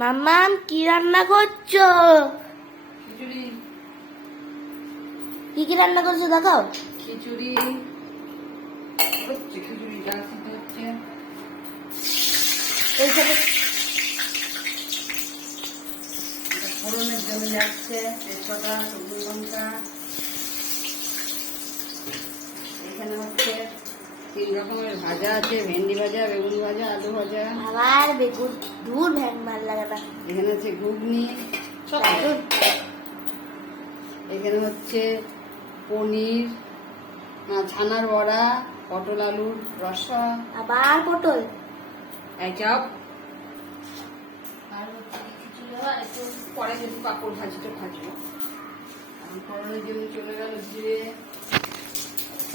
মাম্মাম কি রান্না করছ? খিচুড়ি। কি কি রান্না করছ দেখাও। খিচুড়ি। হচ্ছে খিচুড়ি ডাল হচ্ছে। এইখানে ফোড়নের জন্য যাচ্ছে তেজপাতা সবুজ লঙ্কা। এখানে হচ্ছে তিন রকমের ভাজা আছে ভেন্ডি ভাজা বেগুন ভাজা আলু ভাজা। আবার বেগুন দূর ভ্যান মার লাগে না এখানে হচ্ছে ঘুগনি। এখানে হচ্ছে পনির ছানার বড়া পটল আলুর রসা। আবার পটল। এই চপ আর একটু পরে যদি পাঁপড় ভাজি তো ভাজবো। ফোড়নের জন্য চলে গেল জিরে।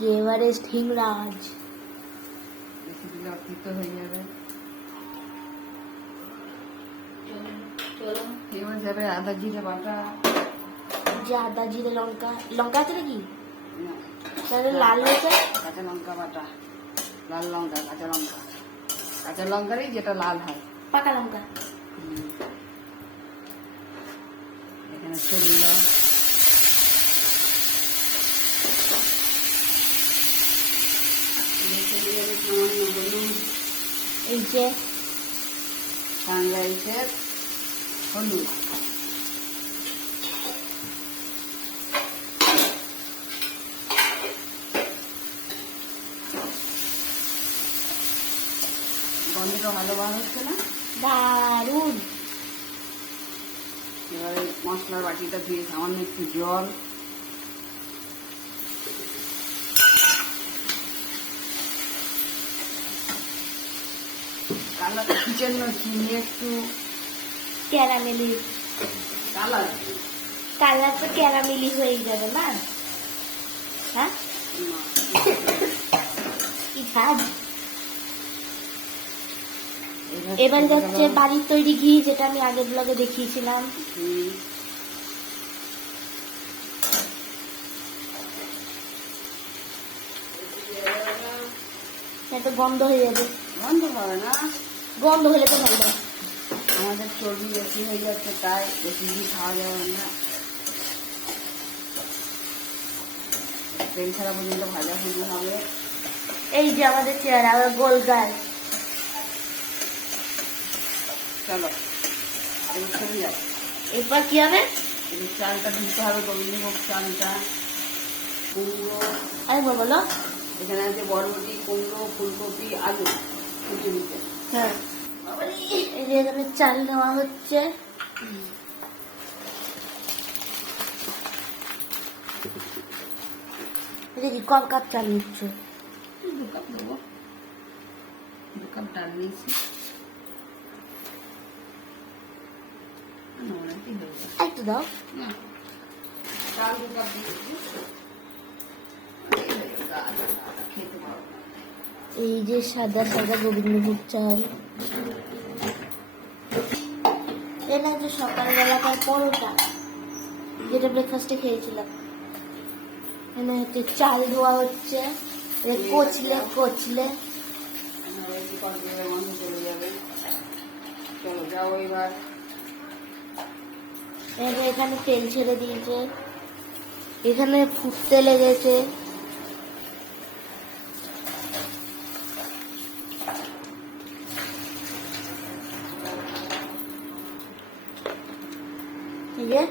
যে এভারেস্ট হিংরাজ বেশি দিলে অতিরিক্ত হয়ে যাবে এবার যাবে আদা জিরে বাটা যে আদা জিরে লঙ্কা। লঙ্কা আছে নাকি? তাহলে লাল হয়েছে? কাঁচা লঙ্কা বাটা। লাল লঙ্কা কাঁচা লঙ্কা। কাঁচা লঙ্কারই যেটা লাল হয়। পাকা লঙ্কা। এখানে চলল সামান্য হলুদ এই যে সানরাইসের হলুদ। গন্ধটা ভালো বার হচ্ছে না? দারুণ। এবারে মশলার বাটিটা দিয়ে সামান্য একটু জল কালার জন্য চিনি একটু ক্যারামেলি। কালার। কালার তো ক্যারামেলি হয়ে যাবে না হ্যাঁ? কি কাজ এবার যাচ্ছে বাড়ির তৈরি ঘি যেটা আমি আগের ব্লগে দেখিয়েছিলাম। এটা গন্ধ হয়ে যাবে। বন্ধ হবে না। গন্ধ হলে তো ভালো আমাদের চর্বি বেশি হয়ে যাচ্ছে তাই বেশি ঘি খাওয়া যাবে না। তেল ছাড়া পর্যন্ত ভাজা ভুজি হবে। এই যে আমাদের চেয়ার আবার গোল গাল। চলো এরপর কি হবে? চালটা ধুতে হবে গোবিন্দভোগ চালটা। কুমড়ো আরেকবার বলো। এখানে আছে বরবটি কুমড়ো ফুলকপি আলু। হ্যাঁ। এই যে এখানে চাল নেওয়া হচ্ছে। কি কম কাপ চাল নিচ্ছ? দু কাপ দেবো। দু কাপ ডাল নিয়েছি। নোংরাটি যাবে একটু দাও। না দু কাপ এই যে সাদা সাদা গোবিন্দভোগ চাল। এটা হচ্ছে সকালবেলাকার পরোটা, যেটা ব্রেকফাস্টে খেয়েছিলাম। এখানে হচ্ছে চাল ধোয়া হচ্ছে কচলে কচলে। এখানে তেল ছেড়ে দিয়েছে, এখানে ফুটতে লেগেছে এই যে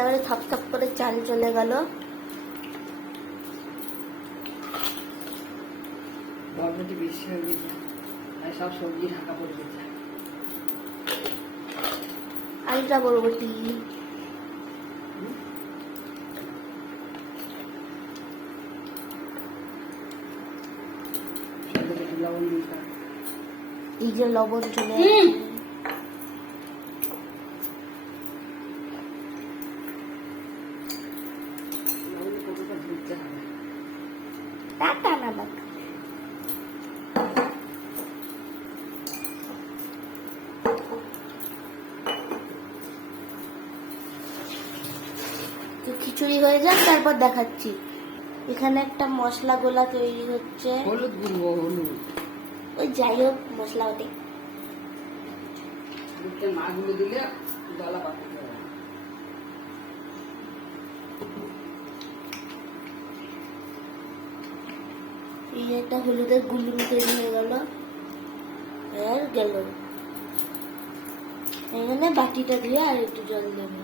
এবারে থপ থপ করে চাল চলে গেল। বরবটি বেশি হয়ে গেছে। আর সব সবজি ঢাকা পড়ে গেছে। আলুটা বরবটি। সাথে লবণ এই যে লবণ চলে টাটা নামক খিচুড়ি হয়ে যাক তারপর দেখাচ্ছি। এখানে একটা মশলা গোলা তৈরি হচ্ছে। হলুদ গুঁড়ো হলুদ। ওই যাই হোক মশলা ওটাই। মাছগুলো দিলে গলা পাকা একটা হলুদের গুলুমি তৈরি হয়ে গেল। আর গেল। এখানে বাটিটা দিয়ে আর একটু জল দেবো।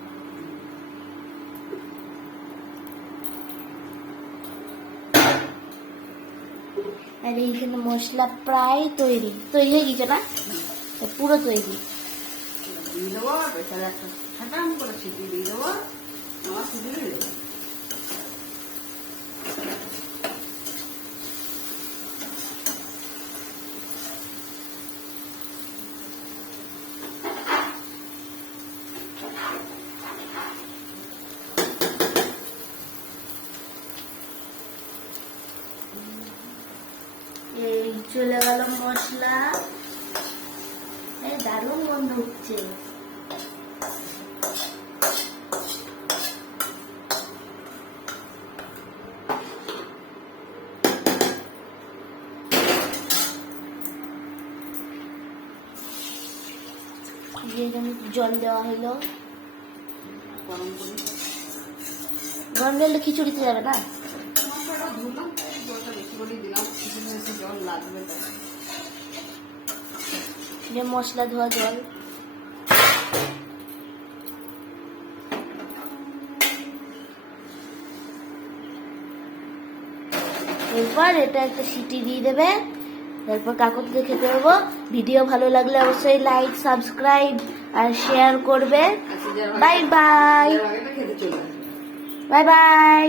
আর এইখানে মশলা প্রায় তৈরি। তৈরি হয়ে গেছে না? পুরো তৈরি। দিয়ে দেবো একটা করে ছিটিয়ে দিয়ে দেবো। আমার খিচুড়ি হয়ে যাবে এই চলে গেল মশলা। এই দারুণ গন্ধ হচ্ছে জল দেওয়া হলো। গরম জলে খিচুড়িতে যাবে না? মশলাটা ধুলাম তাই জলটা বেশি করে দিলাম খিচুড়ি বেশি জল লাগবে তাই যে মশলা ধোয়া জল। এরপর এটা একটা সিটি দিয়ে দেবে। তারপর কাকুরকে খেতে দেবো। ভিডিও ভালো লাগলে অবশ্যই লাইক সাবস্ক্রাইব আর শেয়ার করবে। Bye bye bye bye